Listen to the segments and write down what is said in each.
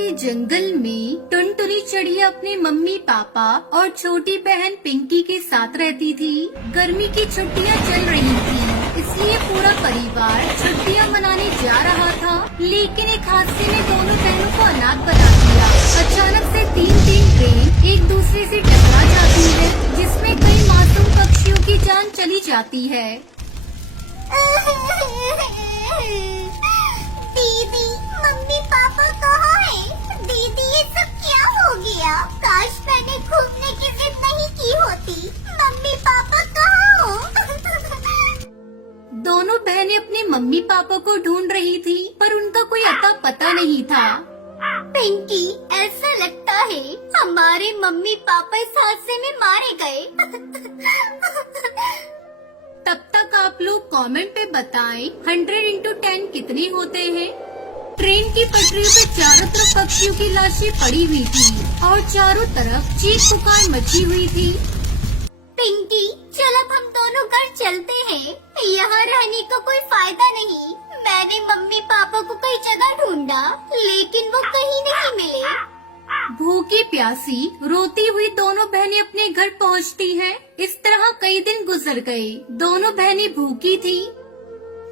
के जंगल में टुनटुनी चिड़िया अपने मम्मी पापा और छोटी बहन पिंकी के साथ रहती थी। गर्मी की छुट्टियां चल रही थी, इसलिए पूरा परिवार छुट्टियां मनाने जा रहा था। लेकिन एक हादसे ने दोनों बहनों को अनाथ बना दिया। अचानक से तीन ट्रेन एक दूसरे से टकरा जाती है, जिसमें कई मासूम पक्षियों की जान चली जाती है। दीदी, मम्मी पापा कहाँ हैं? दीदी, ये सब क्या हो गया? काश मैंने घूमने की जिद नहीं की होती। मम्मी पापा कहाँ हो? दोनों बहनें अपने मम्मी पापा को ढूंढ रही थी, पर उनका कोई अता पता नहीं था। पिंकी, ऐसा लगता है हमारे मम्मी पापा इस हादसे में मारे गए। तब तक आप लोग कमेंट पे बताएं 100 into 10 कितने होते हैं। ट्रेन की पटरी पे चारों तरफ पक्षियों की लाशें पड़ी हुई थी और चारों तरफ चीख पुकार मची हुई थी। पिंकी, चल अब हम दोनों घर चलते हैं। यहाँ रहने का कोई फायदा नहीं। मैंने मम्मी पापा को कई जगह ढूंढा, लेकिन वो कहीं नहीं मिले। भूखी प्यासी रोती हुई दोनों बहनें अपने घर पहुंचती हैं। इस तरह कई दिन गुजर गए। दोनों बहनें भूखी थी।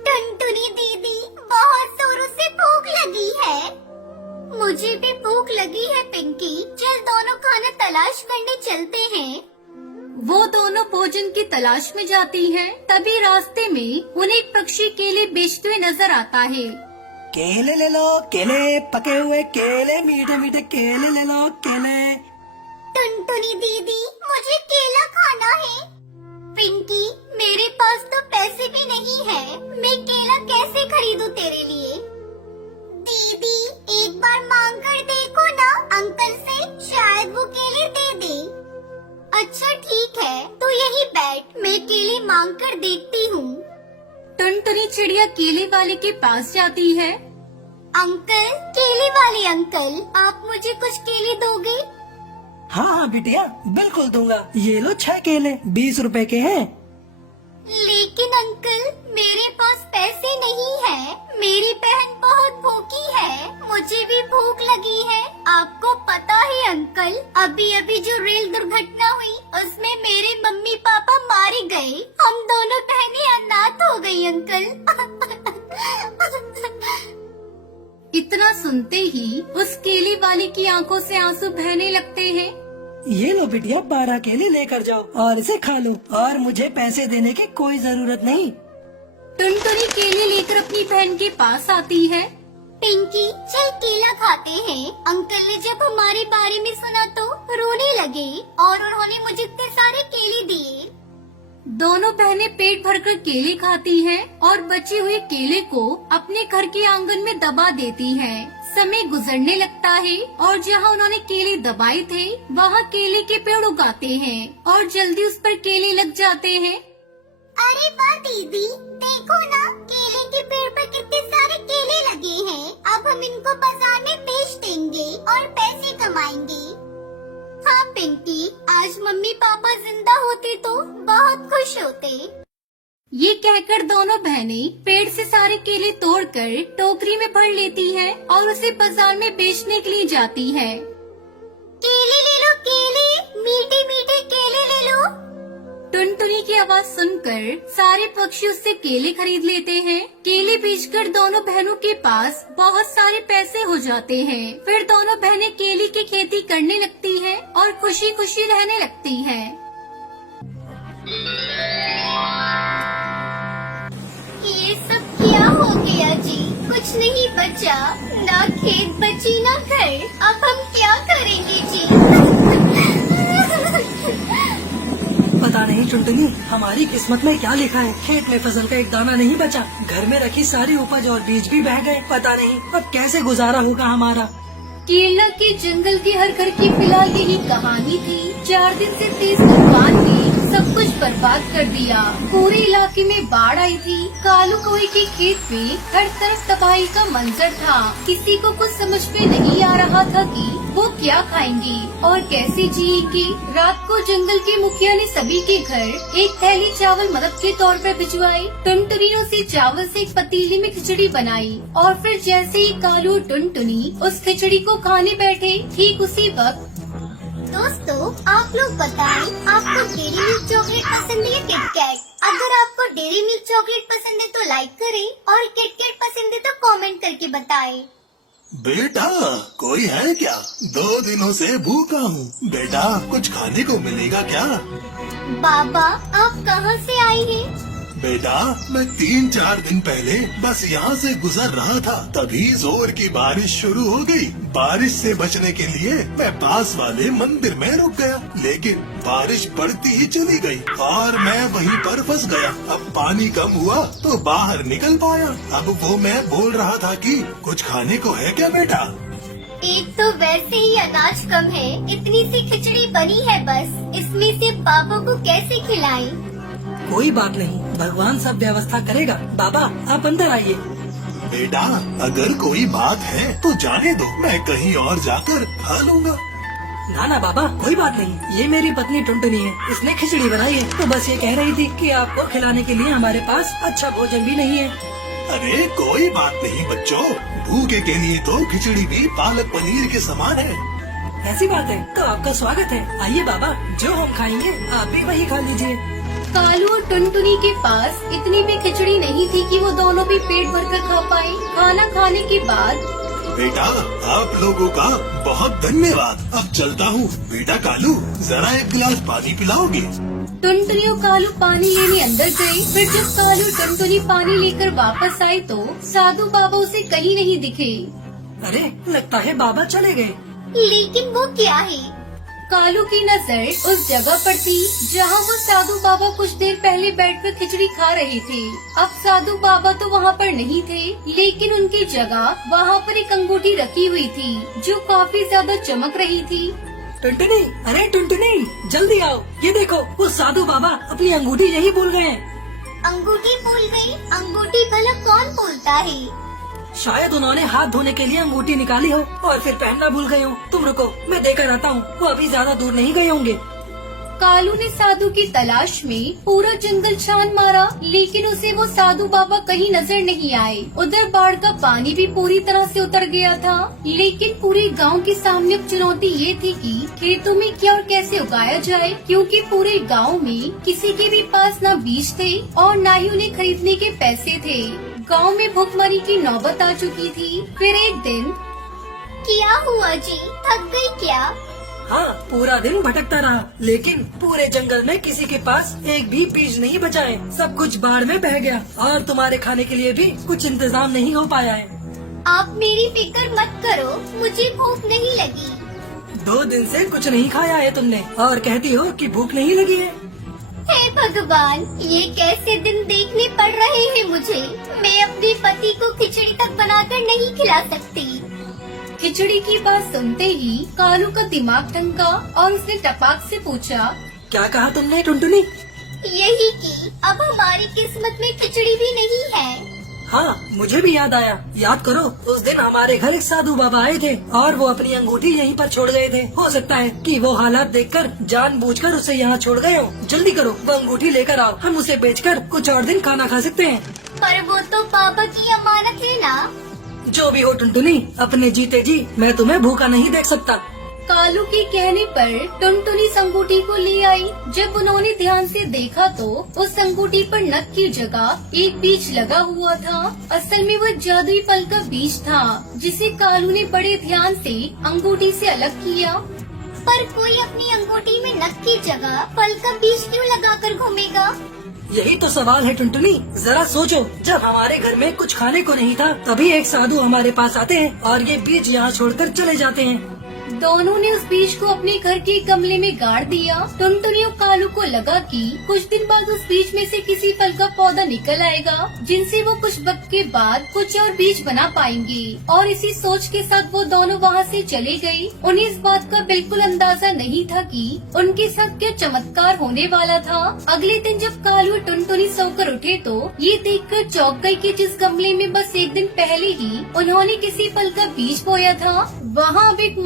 टुनटुनी दीदी, बहुत जोरों से भूख लगी है। मुझे भी भूख लगी है पिंकी। चल दोनों खाना तलाश करने चलते हैं। वो दोनों भोजन की तलाश में जाती हैं। तभी रास्ते में उन्हें एक पक्षी केले बेचते हुए नजर आता है। केले ले लो, केले, पके हुए केले, मीठे मीठे केले ले लो, केले। टुनटुनी दीदी, मुझे केला खाना है। पिंकी, मेरे पास तो पैसे भी नहीं है। मैं केला कैसे खरीदूं तेरे लिए? दीदी, एक बार मांग कर देखो ना अंकल से, शायद वो केले दे दे। अच्छा ठीक है, तो यही बैठ, मैं केले मांग कर देखती हूँ। टुनटुनी चिड़िया केले वाले के पास जाती है। अंकल, केले वाले अंकल, आप मुझे कुछ केले दोगे? हाँ हाँ बिटिया, बिल्कुल दूंगा। ये लो 6 केले, 20 रुपए के हैं। लेकिन अंकल, मेरे पास पैसे नहीं है। मेरी बहन बहुत भूखी है, मुझे भी भूख लगी है। आपको पता है अंकल, अभी अभी जो रेल दुर्घटना हुई, उसमें मेरे मम्मी पापा मारे गए। हम दोनों बहनें अनाथ हो गई अंकल। इतना सुनते ही उस केले वाले की आंखों से आंसू बहने लगते हैं। ये लो बिटिया, 12 केले लेकर जाओ और इसे खा लो, और मुझे पैसे देने की कोई जरूरत नहीं। टुनटुनी केले लेकर अपनी बहन के पास आती है। पिंकी, चल केला खाते हैं। अंकल ने जब हमारे बारे में सुना तो रोने लगे और उन्होंने मुझे इतने सारे केले दिए। दोनों बहनें पेट भरकर केले खाती हैं और बचे हुए केले को अपने घर के आंगन में दबा देती हैं। समय गुजरने लगता है और जहाँ उन्होंने केले दबाए थे, वहाँ केले के पेड़ उगाते हैं और जल्दी उस पर केले लग जाते हैं। अरे वाह दीदी, देखो ना, केले के पेड़ पर कितने सारे केले लगे हैं। अब हम इनको बाजार में बेच देंगे और पैसे कमाएंगे। हाँ पिंकी, आज मम्मी पापा जिंदा होते तो बहुत खुश होते। ये कहकर दोनों बहनें पेड़ से सारे केले तोड़कर टोकरी में भर लेती हैं और उसे बाजार में बेचने के लिए जाती है। केले ले लो, केले, मीठे मीठे केले ले लो। टुनटुनी की आवाज सुनकर सारे पक्षी उससे केले खरीद लेते हैं। केले बेचकर दोनों बहनों के पास बहुत सारे पैसे हो जाते हैं। फिर दोनों बहनें केले की खेती करने लगती हैं और खुशी खुशी रहने लगती हैं। ये सब क्या हो गया जी? कुछ नहीं बचा, ना खेत बची ना घर। अब हम क्या करेंगे जी? पता नहीं टुनटुनी, हमारी किस्मत में क्या लिखा है। खेत में फसल का एक दाना नहीं बचा, घर में रखी सारी उपज और बीज भी बह गए। पता नहीं अब कैसे गुजारा होगा हमारा। केरला के जंगल के हर घर की फिलहाल यही कहानी थी। 4 दिन से तेज तूफान ने सब कुछ बर्बाद कर दिया। पूरे इलाके में बाढ़ आई थी। कालू कौवे के खेत में हर तरफ तबाही का मंजर था। किसी को कुछ समझ में नहीं आ रहा था कि वो क्या खाएंगे और कैसे जिएंगे। रात को जंगल के मुखिया ने सभी के घर एक थैली चावल मदद के तौर पर भिजवाए। टुनटुनी उसी चावल से एक पतीले में खिचड़ी बनाई और फिर जैसे ही कालू और टुनटुनी उस खिचड़ी को खाने बैठे, ठीक उसी वक्त दोस्तों, आप लोग बताएं, आपको डेरी मिल्क चॉकलेट पसंद है या किटकैट? अगर आपको डेरी मिल्क चॉकलेट पसंद है तो लाइक करें और किटकैट पसंद है तो कमेंट करके बताएं। बेटा, कोई है क्या? 2 दिनों से भूखा हूँ। बेटा, कुछ खाने को मिलेगा क्या? बाबा, आप कहाँ से आए हैं? बेटा, मैं 3-4 दिन पहले बस यहाँ से गुजर रहा था, तभी जोर की बारिश शुरू हो गई। बारिश से बचने के लिए मैं पास वाले मंदिर में रुक गया, लेकिन बारिश बढ़ती ही चली गई और मैं वहीं पर फंस गया। अब पानी कम हुआ तो बाहर निकल पाया। अब वो मैं बोल रहा था कि कुछ खाने को है क्या बेटा? एक तो वैसे ही अनाज कम है, इतनी सी खिचड़ी बनी है बस, इसमें से पापा को कैसे खिलाएं? कोई बात नहीं, भगवान सब व्यवस्था करेगा। बाबा, आप अंदर आइए। बेटा, अगर कोई बात है तो जाने दो, मैं कहीं और जाकर खा लूँगा। ना बाबा, कोई बात नहीं, ये मेरी पत्नी टुनटुनी है, इसने खिचड़ी बनाई है। तो बस ये कह रही थी कि आपको खिलाने के लिए हमारे पास अच्छा भोजन भी नहीं है। अरे कोई बात नहीं बच्चों, भूखे के लिए तो खिचड़ी भी पालक पनीर के समान है। ऐसी बात है तो आपका स्वागत है। आइए बाबा, जो हम खाएंगे आप भी वही खा लीजिए। कालू और टुनटुनी के पास इतनी भी खिचड़ी नहीं थी कि वो दोनों भी पेट भरकर खा पाए। खाना खाने के बाद बेटा, आप लोगों का बहुत धन्यवाद। अब चलता हूँ। बेटा कालू, जरा एक गिलास पानी पिलाओगे? टुनटुनी और कालू पानी लेने अंदर गए। फिर जब कालू और टुनटुनी पानी लेकर वापस आए तो साधु बाबा उसे कहीं नहीं दिखे। अरे, लगता है बाबा चले गए। लेकिन वो क्या है? कालू की नजर उस जगह पर थी जहाँ वो साधु बाबा कुछ देर पहले बैठकर खिचड़ी खा रहे थे। अब साधु बाबा तो वहाँ पर नहीं थे, लेकिन उनकी जगह वहाँ पर एक अंगूठी रखी हुई थी जो काफी ज्यादा चमक रही थी। टुनटुनी, अरे टुनटुनी, जल्दी आओ, ये देखो वो साधु बाबा अपनी अंगूठी यही भूल गए हैं। अंगूठी भूल गई? अंगूठी भला कौन भूलता है? शायद उन्होंने हाथ धोने के लिए अंगूठी निकाली हो और फिर पहनना भूल गए हो। तुम रुको, मैं देकर आता हूँ, वो अभी ज्यादा दूर नहीं गए होंगे। कालू ने साधु की तलाश में पूरा जंगल छान मारा, लेकिन उसे वो साधु बाबा कहीं नजर नहीं आए। उधर बाढ़ का पानी भी पूरी तरह से उतर गया था, लेकिन पूरे गांव के सामने अब चुनौती ये थी कि खेतों में क्या और कैसे उगाया जाए, क्योंकि पूरे गांव में किसी के भी पास न बीज थे और न ही उन्हें खरीदने के पैसे थे। गांव में भुखमरी की नौबत आ चुकी थी। फिर एक दिन क्या हुआ जी, थक गई क्या? हाँ, पूरा दिन भटकता रहा, लेकिन पूरे जंगल में किसी के पास एक भी बीज नहीं बचा है। सब कुछ बाढ़ में बह गया और तुम्हारे खाने के लिए भी कुछ इंतजाम नहीं हो पाया है। आप मेरी फिक्र मत करो, मुझे भूख नहीं लगी। 2 दिन से कुछ नहीं खाया है तुमने और कहती हो कि भूख नहीं लगी है। हे भगवान, ये कैसे दिन देखने पड़ रहे हैं मुझे। मैं अपने पति को खिचड़ी तक बनाकर नहीं खिला सकती। खिचड़ी की बात सुनते ही कालू का दिमाग ठनका और उसने टपाक से पूछा, क्या कहा तुमने टुनटुनी? यही कि अब हमारी किस्मत में खिचड़ी भी नहीं है। हाँ, मुझे भी याद आया। याद करो, उस दिन हमारे घर एक साधु बाबा आए थे और वो अपनी अंगूठी यहीं पर छोड़ गए थे। हो सकता है कि वो हालात देखकर जानबूझकर उसे यहाँ छोड़ गए हो। जल्दी करो, वो अंगूठी लेकर आओ, हम उसे बेचकर कुछ और दिन खाना खा सकते हैं। पर वो तो पापा की अमानत है ना। जो भी हो टुनटुनी, अपने जीते जी मैं तुम्हें भूखा नहीं देख सकता। कालू के कहने पर टुनटुनी अंगूठी को ले आई। जब उन्होंने ध्यान से देखा तो उस अंगूठी पर नख की जगह एक बीज लगा हुआ था। असल में वो जादुई फल का बीज था, जिसे कालू ने बड़े ध्यान से अंगूठी से अलग किया। पर कोई अपनी अंगूठी में नख की जगह फल का बीज क्यों लगाकर घूमेगा? यही तो सवाल है टुनटुनी। जरा सोचो, जब हमारे घर में कुछ खाने को नहीं था, तभी एक साधु हमारे पास आते हैं और ये बीज यहाँ छोड़कर चले जाते हैं। दोनों ने उस बीज को अपने घर के गमले में गाड़ दिया। टुनटुनी और कालू को लगा कि कुछ दिन बाद उस बीज में से किसी फल का पौधा निकल आएगा, जिनसे वो कुछ वक्त के बाद कुछ और बीज बना पाएंगे। और इसी सोच के साथ वो दोनों वहाँ से चले गए। उन्हें इस बात का बिल्कुल अंदाजा नहीं था कि उनके साथ क्या चमत्कार होने वाला था। अगले दिन जब कालू और टुनटुनी सोकर उठे तो ये देखकर चौंक गए कि जिस गमले में बस एक दिन पहले ही उन्होंने किसी फल का बीज बोया था, वहाँ अब एक